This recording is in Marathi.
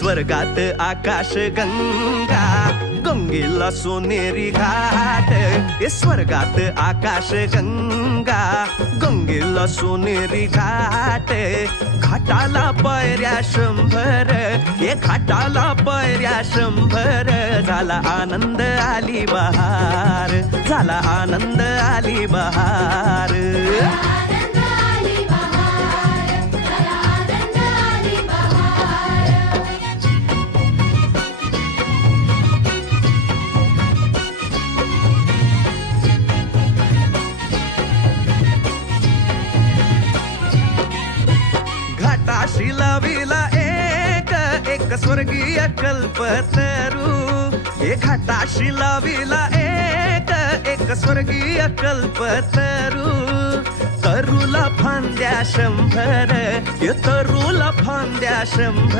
स्वर्गात आकाश गंगा गंगेला सोनेरी घाट स्वर्गात आकाश गंगा गंगेला सोनेरी घाट घाटाला पायऱ्या 100 घाटाला पायऱ्या 100 झाला आनंद आली बहार झाला आनंद आली बहार घाटाशी लाविला एक स्वर्गीय कल्पतरू घाटाशी लाविला एक स्वर्गीय कल्पतरू तरुला फांद्या 100 तरुला फांद्या 100